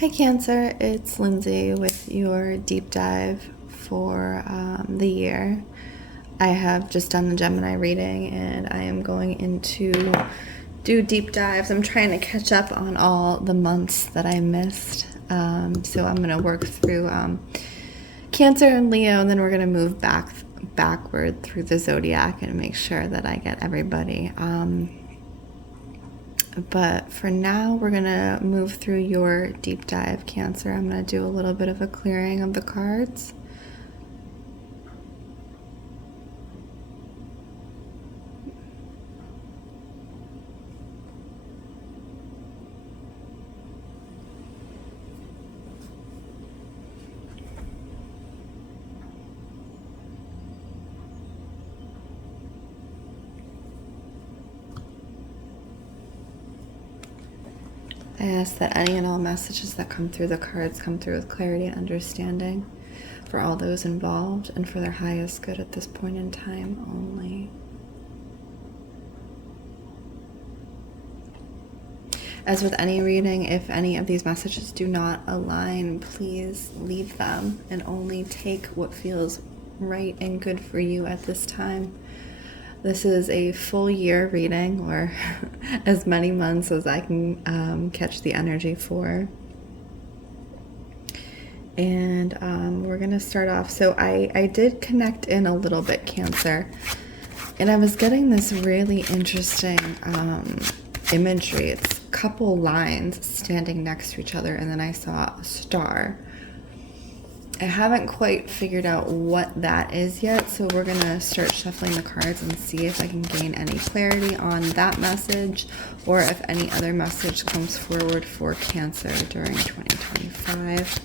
Hi Cancer, it's Lindsay with your deep dive for the year. I have just done the Gemini reading and I am going into do deep dives. I'm trying to catch up on all the months that I missed. So I'm going to work through Cancer and Leo, and then we're going to move backward through the zodiac and make sure that I get everybody. But for now, we're going to move through your deep dive, Cancer. I'm going to do a little bit of a clearing of the cards. I ask that any and all messages that come through the cards come through with clarity and understanding for all those involved and for their highest good at this point in time only. As with any reading, if any of these messages do not align, please leave them and only take what feels right and good for you at this time. This is a full year reading, or as many months as I can catch the energy for. And we're going to start off. So I did connect in a little bit, Cancer, and I was getting this really interesting imagery. It's a couple lines standing next to each other, and then I saw a star. I haven't quite figured out what that is yet, so we're going to start shuffling the cards and see if I can gain any clarity on that message, or if any other message comes forward for Cancer during 2025.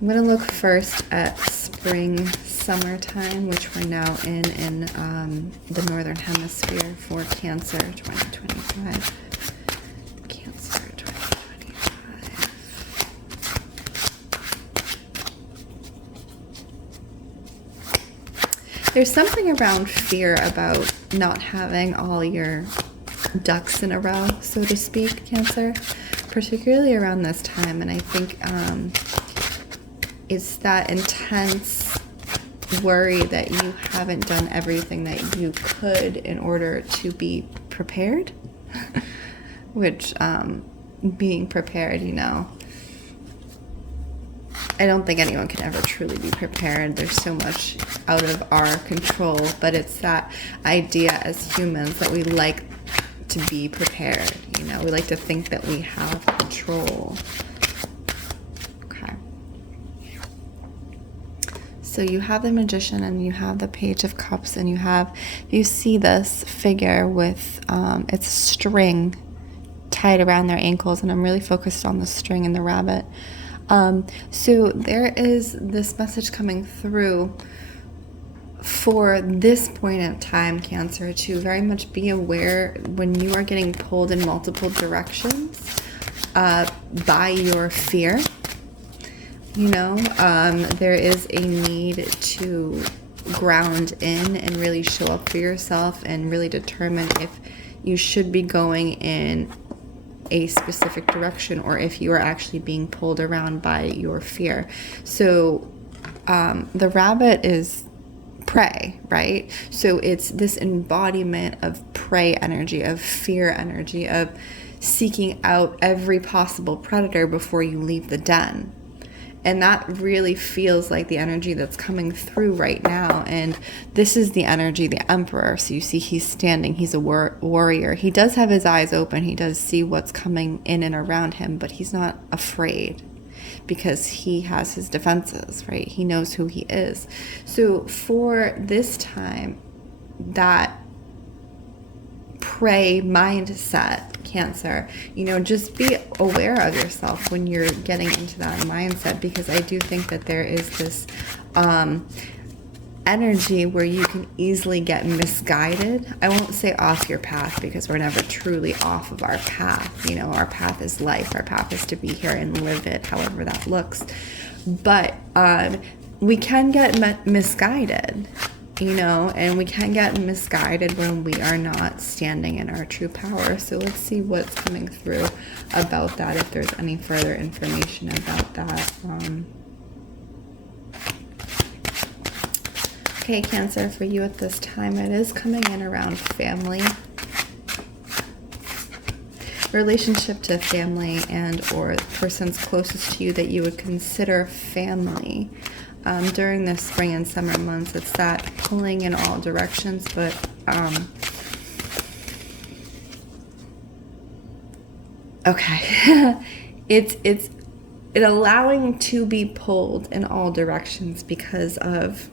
I'm going to look first at spring, summertime, which we're now in the Northern Hemisphere for Cancer 2025. Cancer 2025. There's something around fear about not having all your ducks in a row, so to speak, Cancer, particularly around this time. And I think it's that intense worry that you haven't done everything that you could in order to be prepared, which being prepared, I don't think anyone can ever truly be prepared. There's so much out of our control, but it's that idea as humans that we like to be prepared. We like to think that we have control. Okay. So you have the Magician and you have the Page of Cups, and you see this figure with it's string tied around their ankles, and I'm really focused on the string and the rabbit. So there is this message coming through for this point in time, Cancer, to very much be aware when you are getting pulled in multiple directions by your fear. There is a need to ground in and really show up for yourself and really determine if you should be going in a specific direction or if you are actually being pulled around by your fear. So the rabbit is prey, right? So it's this embodiment of prey energy, of fear energy, of seeking out every possible predator before you leave the den. And that really feels like the energy that's coming through right now. And this is the energy, the Emperor. So you see he's standing, he's a warrior. He does have his eyes open. He does see what's coming in and around him, but he's not afraid because he has his defenses, right? He knows who he is. So for this time, that prey mindset, Cancer, just be aware of yourself when you're getting into that mindset, because I do think that there is this energy where you can easily get misguided. I won't say off your path, because we're never truly off of our path. Our path is life. Our path is to be here and live it, however that looks. But we can get misguided. you know, and we can get misguided when we are not standing in our true power. So let's see what's coming through about that, if there's any further information about that. Okay, Cancer, for you at this time, it is coming in around family, relationship to family, and or persons closest to you that you would consider family. During the spring and summer months, it's that pulling in all directions, but okay. it's allowing to be pulled in all directions because of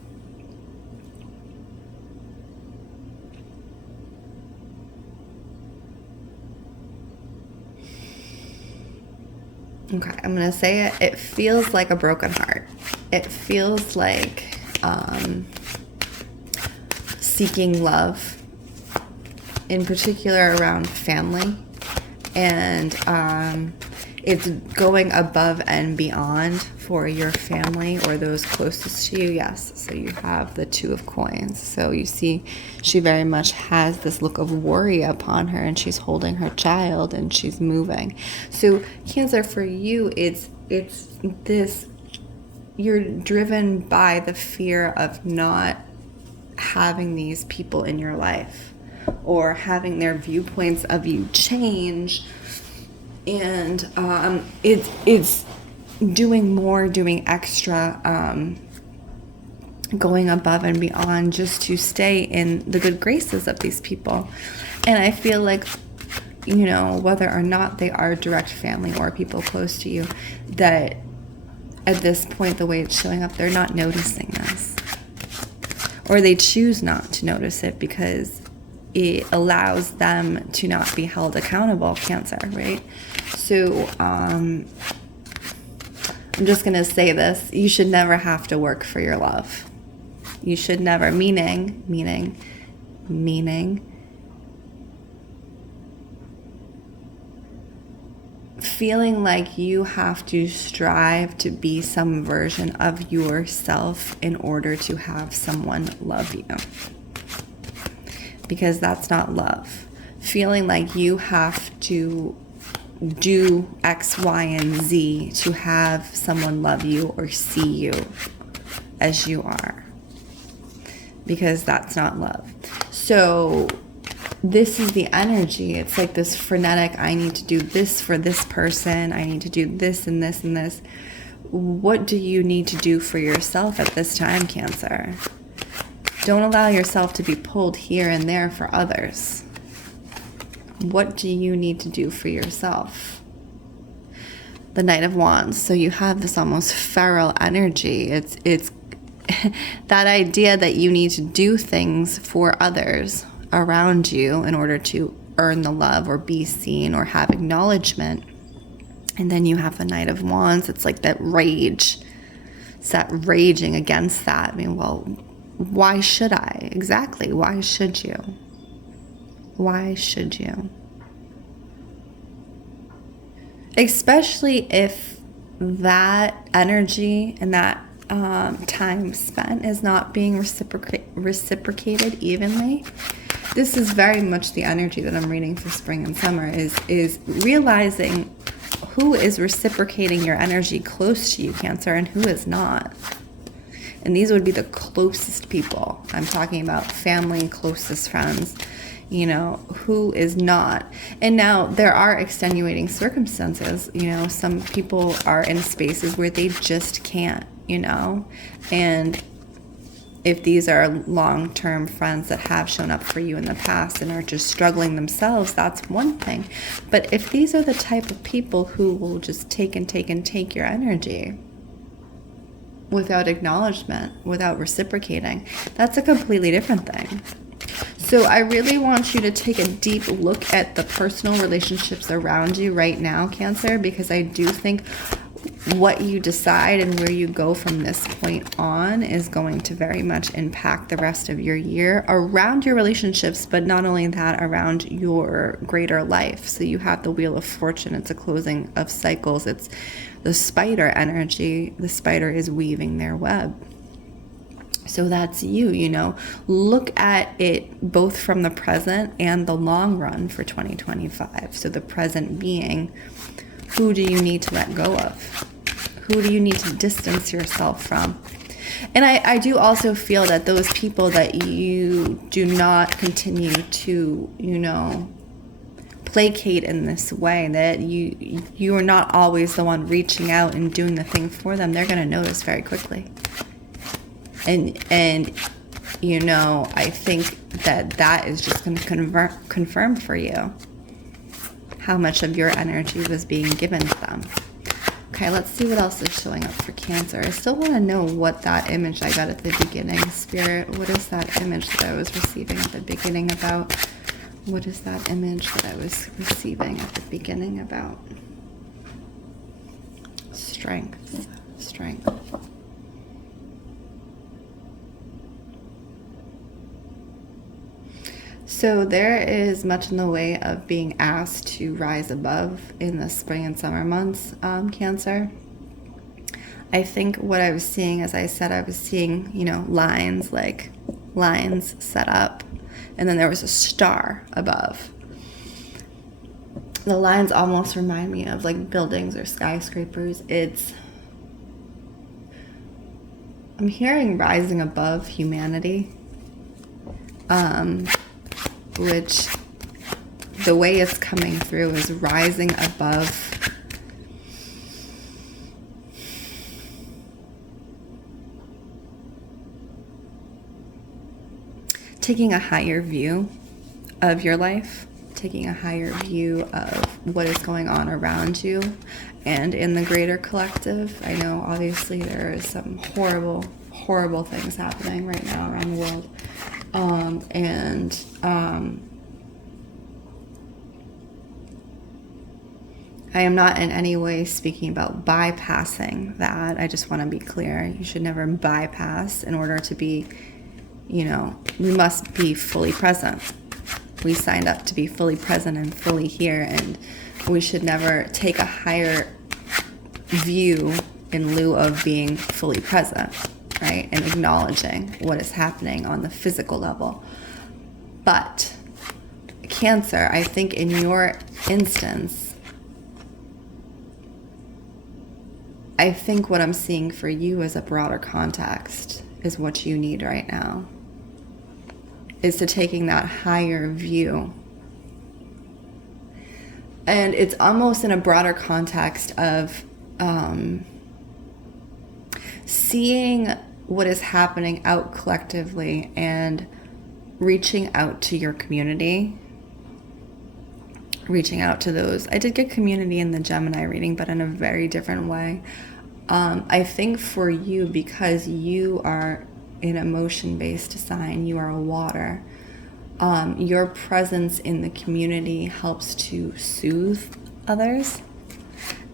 okay, I'm going to say it. It feels like a broken heart. It feels like seeking love, in particular around family. And it's going above and beyond for your family or those closest to you. Yes, so you have the Two of Coins. So you see she very much has this look of worry upon her, and she's holding her child and she's moving. So Cancer, for you, it's this, you're driven by the fear of not having these people in your life or having their viewpoints of you change. And it's doing more, doing extra, going above and beyond just to stay in the good graces of these people. And I feel like, you know, whether or not they are direct family or people close to you, that at this point, the way it's showing up, they're not noticing this. Or they choose not to notice it because it allows them to not be held accountable, Cancer, right? So I'm just going to say this. You should never have to work for your love. You should never, meaning, feeling like you have to strive to be some version of yourself in order to have someone love you. Because that's not love. Feeling like you have to do X, Y, and Z to have someone love you or see you as you are. Because that's not love. So this is the energy. It's like this frenetic, I need to do this for this person. I need to do this and this and this. What do you need to do for yourself at this time, Cancer? Don't allow yourself to be pulled here and there for others. What do you need to do for yourself? The Knight of Wands. So you have this almost feral energy. It's that idea that you need to do things for others around you in order to earn the love or be seen or have acknowledgement. And then you have the Knight of Wands. It's like that rage. It's that raging against that. I mean, well, why should I? Exactly. Why should you? Why should you? Especially if that energy and that time spent is not being reciprocated evenly. This is very much the energy that I'm reading for spring and summer, is realizing who is reciprocating your energy close to you, Cancer, and who is not. And these would be the closest people. I'm talking about family, closest friends, you know, who is not. And now there are extenuating circumstances. You know, some people are in spaces where they just can't, you know. And if these are long-term friends that have shown up for you in the past and are just struggling themselves, that's one thing. But if these are the type of people who will just take and take and take your energy without acknowledgement, without reciprocating, that's a completely different thing. So I really want you to take a deep look at the personal relationships around you right now, Cancer, because I do think what you decide and where you go from this point on is going to very much impact the rest of your year around your relationships, but not only that, around your greater life. So you have the Wheel of Fortune. It's a closing of cycles. It's the spider energy. The spider is weaving their web. So that's you, you know. Look at it both from the present and the long run for 2025. So the present being, who do you need to let go of? Who do you need to distance yourself from? And I do also feel that those people that you do not continue to, you know, placate in this way, that you are not always the one reaching out and doing the thing for them, they're going to notice very quickly. And you know, I think that is just going to confirm for you how much of your energy was being given to them. Okay, let's see what else is showing up for Cancer. I still want to know what that image I got at the beginning. Spirit, what is that image that I was receiving at the beginning about? What is that image that I was receiving at the beginning about? Strength. Strength. So there is much in the way of being asked to rise above in the spring and summer months, Cancer. I think what I was seeing, as I said, I was seeing, you know, lines set up, and then there was a star above. The lines almost remind me of like buildings or skyscrapers. I'm hearing rising above humanity. Which the way it's coming through is rising above taking a higher view of your life, taking a higher view of what is going on around you and in the greater collective. I know obviously there is some horrible things happening right now around the world. I am not in any way speaking about bypassing that. I just want to be clear. You should never bypass in order to be, you know, we must be fully present. We signed up to be fully present and fully here, and we should never take a higher view in lieu of being fully present, right? And acknowledging what is happening on the physical level. But Cancer, I think in your instance, I think what I'm seeing for you as a broader context is what you need right now, is to taking that higher view. And it's almost in a broader context of seeing what is happening out collectively and reaching out to your community, reaching out to those. I did get community in the Gemini reading, but in a very different way. I think for you, because you are an emotion-based sign, you are a water, your presence in the community helps to soothe others.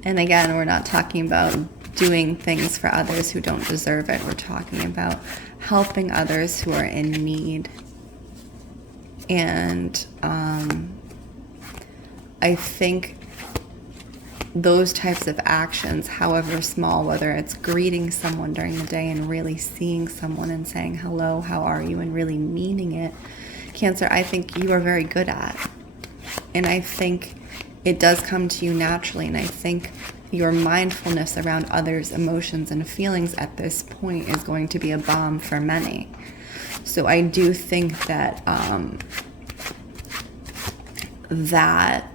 And again, we're not talking about doing things for others who don't deserve it. We're talking about helping others who are in need. And I think those types of actions, however small, whether it's greeting someone during the day and really seeing someone and saying, hello, how are you, and really meaning it, Cancer, I think you are very good at. And I think it does come to you naturally. And I think your mindfulness around others' emotions and feelings at this point is going to be a balm for many. So I do think that that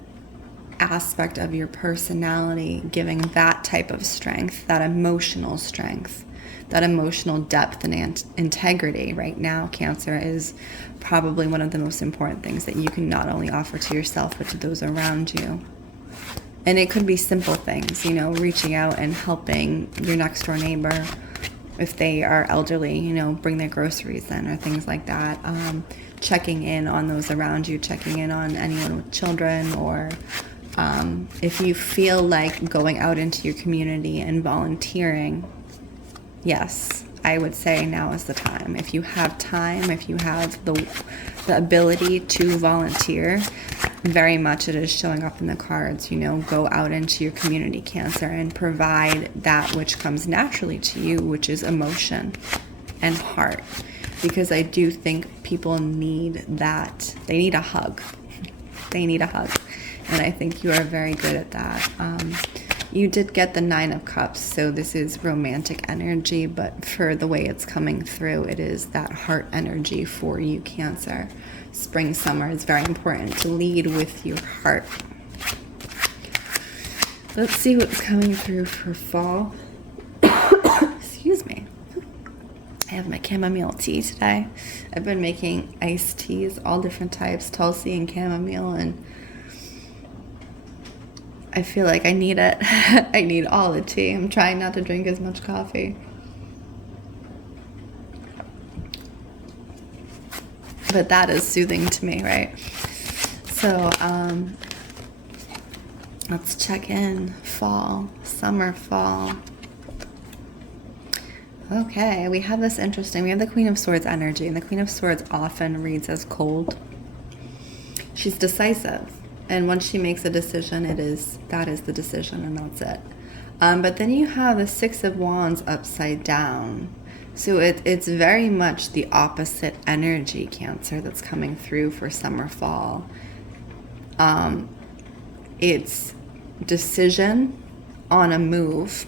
aspect of your personality, giving that type of strength, that emotional strength, that emotional depth and integrity right now, Cancer, is probably one of the most important things that you can not only offer to yourself, but to those around you. And it could be simple things, you know, reaching out and helping your next door neighbor if they are elderly, you know, bring their groceries in or things like that. Checking in on those around you, checking in on anyone with children, or if you feel like going out into your community and volunteering, yes, I would say now is the time. If you have time, if you have the ability to volunteer, very much it is showing up in the cards, you know, go out into your community, Cancer, and provide that which comes naturally to you, which is emotion. and heart, because I do think people need that. They need a hug. They need a hug. And I think you are very good at that. You did get the 9 of Cups, so this is romantic energy, but for the way it's coming through, it is that heart energy for you, Cancer. Spring, summer is very important to lead with your heart. Let's see what's coming through for fall. Excuse me. I have my chamomile tea today. I've been making iced teas, all different types, Tulsi and chamomile, and I feel like I need it. I need all the tea. I'm trying not to drink as much coffee. But that is soothing to me, right? So, let's check in. Fall, summer, fall. Okay, we have this interesting, we have the Queen of Swords energy, and the Queen of Swords often reads as cold. She's decisive. And once she makes a decision, that is the decision, and that's it. But then you have the 6 of Wands upside down. So it's very much the opposite energy, Cancer, that's coming through for summer, fall. It's decision on a move.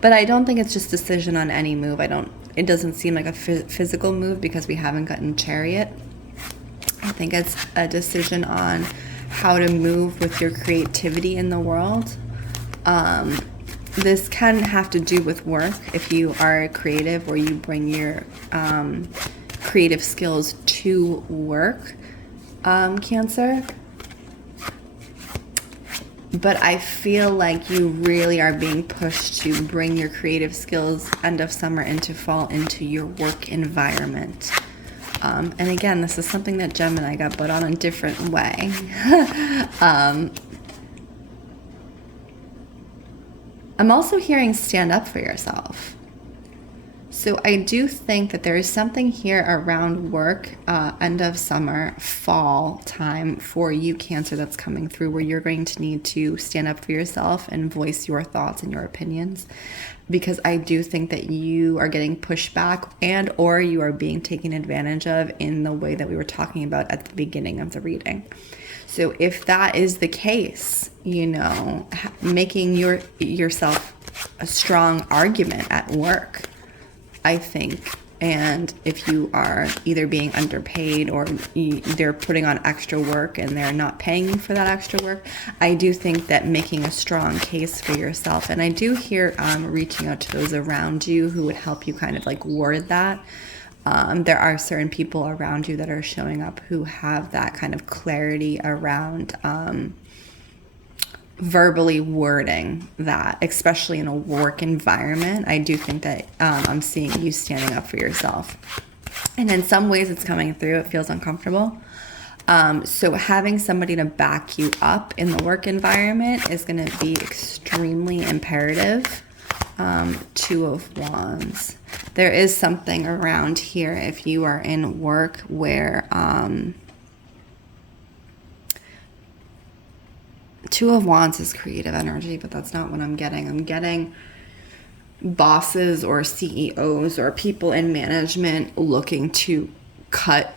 But I don't think it's just decision on any move. It doesn't seem like a physical move because we haven't gotten Chariot. I think it's a decision on how to move with your creativity in the world. This can have to do with work if you are creative or you bring your creative skills to work, Cancer. But I feel like you really are being pushed to bring your creative skills end of summer into fall into your work environment. And again, this is something that Gemini got, but on a different way. I'm also hearing stand up for yourself. So I do think that there is something here around work, end of summer, fall time for you, Cancer, that's coming through where you're going to need to stand up for yourself and voice your thoughts and your opinions. Because I do think that you are getting pushed back and or you are being taken advantage of in the way that we were talking about at the beginning of the reading. So if that is the case, making yourself a strong argument at work, I think, and if you are either being underpaid or they're putting on extra work and they're not paying you for that extra work, I do think that making a strong case for yourself, and I do hear reaching out to those around you who would help you kind of like word that. There are certain people around you that are showing up who have that kind of clarity around verbally wording that, especially in a work environment. I do think that I'm seeing you standing up for yourself. And in some ways it's coming through. It feels uncomfortable. So having somebody to back you up in the work environment is going to be extremely imperative. 2 of Wands. There is something around here if you are in work where 2 of Wands is creative energy, but that's not what I'm getting. I'm getting bosses or CEOs or people in management looking to cut,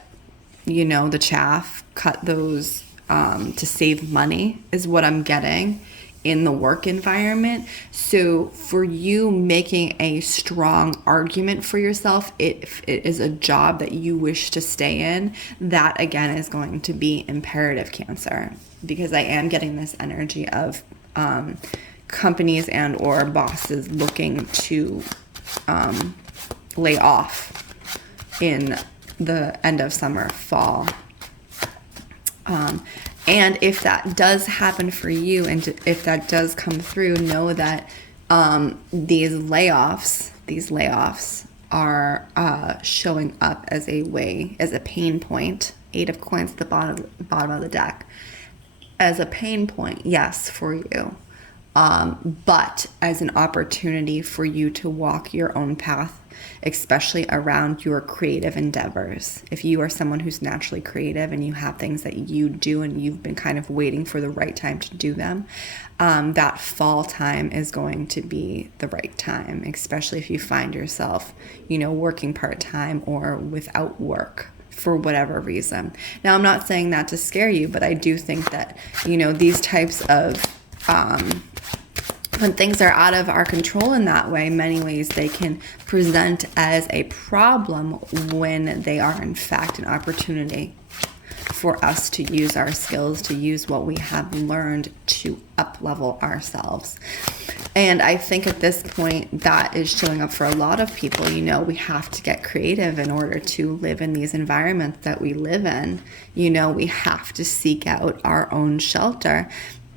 the chaff, cut those to save money is what I'm getting in the work environment. So for you making a strong argument for yourself, if it is a job that you wish to stay in, that again is going to be imperative, Cancer, because I am getting this energy of companies and or bosses looking to lay off in the end of summer, fall. And if that does happen for you, and if that does come through, know that these layoffs are showing up as a pain point. 8 of Coins at the bottom of the deck. As a pain point, yes, for you. but as an opportunity for you to walk your own path, especially around your creative endeavors. If you are someone who's naturally creative and you have things that you do and you've been kind of waiting for the right time to do them, that fall time is going to be the right time, especially if you find yourself, working part-time or without work for whatever reason. Now, I'm not saying that to scare you, but I do think that, these types of when things are out of our control in that way, many ways they can present as a problem when they are in fact an opportunity for us to use our skills, to use what we have learned to up-level ourselves. And I think at this point that is showing up for a lot of people. We have to get creative in order to live in these environments that we live in. We have to seek out our own shelter.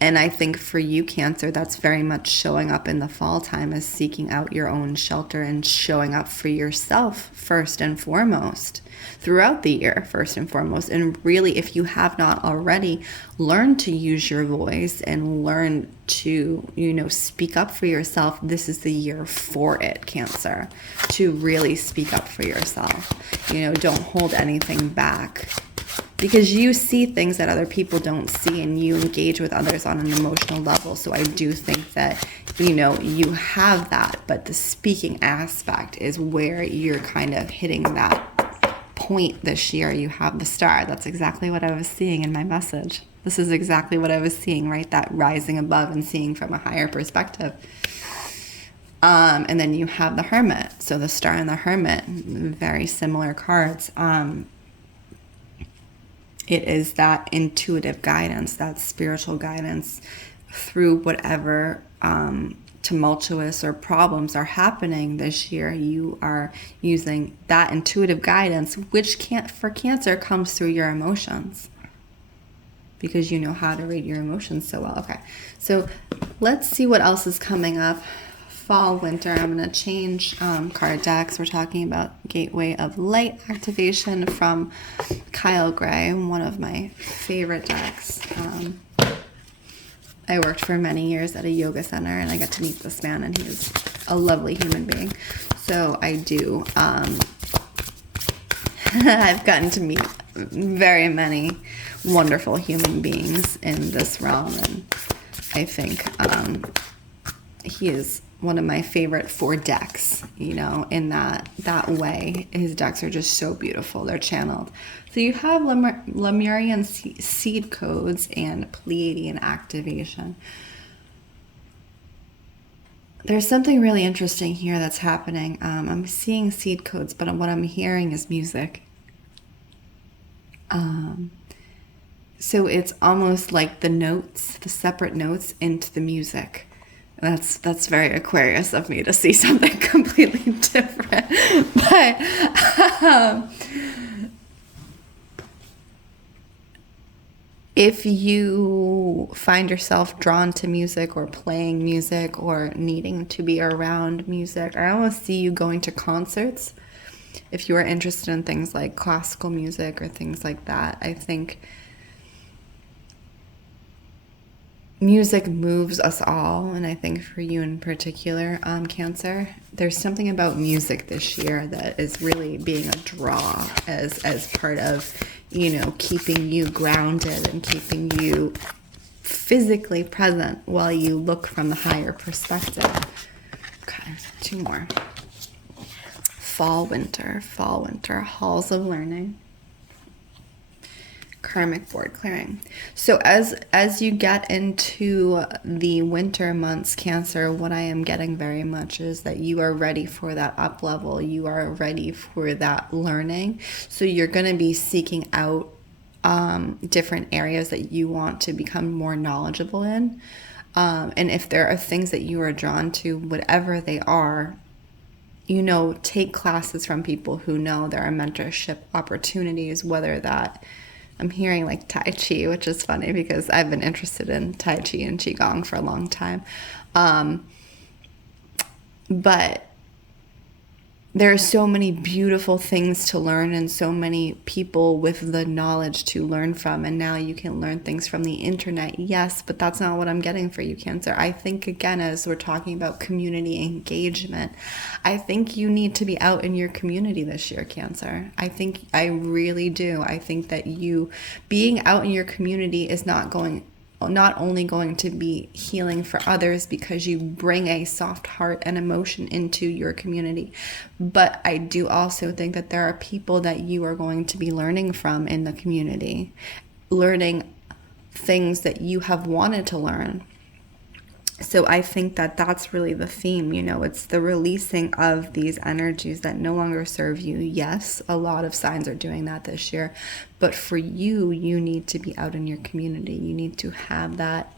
And I think for you, Cancer, that's very much showing up in the fall time as seeking out your own shelter and showing up for yourself first and foremost throughout the year, first and foremost. And really, if you have not already, learn to use your voice and learn to, speak up for yourself. This is the year for it, Cancer, to really speak up for yourself. Don't hold anything back. Because you see things that other people don't see and you engage with others on an emotional level. So I do think that, you have that, but the speaking aspect is where you're kind of hitting that point this year. You have the star. That's exactly what I was seeing in my message. This is exactly what I was seeing, right? That rising above and seeing from a higher perspective. And then you have the Hermit. So the Star and the Hermit, very similar cards. It is that intuitive guidance, that spiritual guidance through whatever tumultuous or problems are happening this year. You are using that intuitive guidance, which for Cancer comes through your emotions, because you know how to read your emotions so well. Okay, so let's see what else is coming up. Fall, winter. I'm going to change card decks. We're talking about Gateway of Light activation from Kyle Gray, one of my favorite decks. I worked for many years at a yoga center, and I got to meet this man, and he is a lovely human being. So I do. I've gotten to meet very many wonderful human beings in this realm, and I think he is one of my favorite for decks, in that way. His decks are just so beautiful. They're channeled. So you have Lemurian seed codes and Pleiadian activation. There's something really interesting here that's happening. I'm seeing seed codes, but what I'm hearing is music. So it's almost like the notes, the separate notes into the music. That's very Aquarius of me to see something completely different. But if you find yourself drawn to music or playing music or needing to be around music, I almost see you going to concerts. If you are interested in things like classical music or things like that, I think music moves us all, and I think for you in particular, Cancer, there's something about music this year that is really being a draw as part of, keeping you grounded and keeping you physically present while you look from the higher perspective. Okay, 2 more. Fall, winter, halls of learning. Karmic board clearing. So as you get into the winter months, Cancer, what I am getting very much is that you are ready for that up level. You are ready for that learning. So you're going to be seeking out different areas that you want to become more knowledgeable in. And if there are things that you are drawn to, whatever they are, take classes from people who know there are mentorship opportunities, whether that I'm hearing like Tai Chi, which is funny because I've been interested in Tai Chi and Qigong for a long time. But there are so many beautiful things to learn and so many people with the knowledge to learn from. And now you can learn things from the internet. Yes, but that's not what I'm getting for you, Cancer. I think, again, as we're talking about community engagement, I think you need to be out in your community this year, Cancer. I really do. I think that you being out in your community is not only going to be healing for others because you bring a soft heart and emotion into your community, but I do also think that there are people that you are going to be learning from in the community, learning things that you have wanted to learn. So I think that that's really the theme, it's the releasing of these energies that no longer serve you. Yes, a lot of signs are doing that this year, but for you, you need to be out in your community. You need to have that,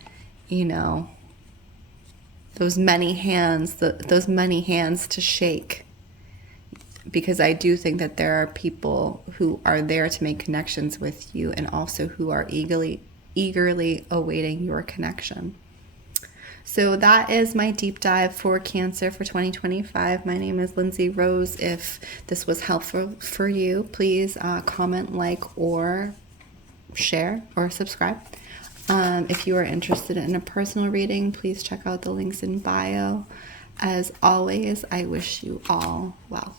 those many hands to shake. Because I do think that there are people who are there to make connections with you and also who are eagerly awaiting your connection. So that is my deep dive for Cancer for 2025. My name is Lindsey Rose. If this was helpful for you, please comment, like, or share or subscribe. If you are interested in a personal reading, please check out the links in bio. As always, I wish you all well.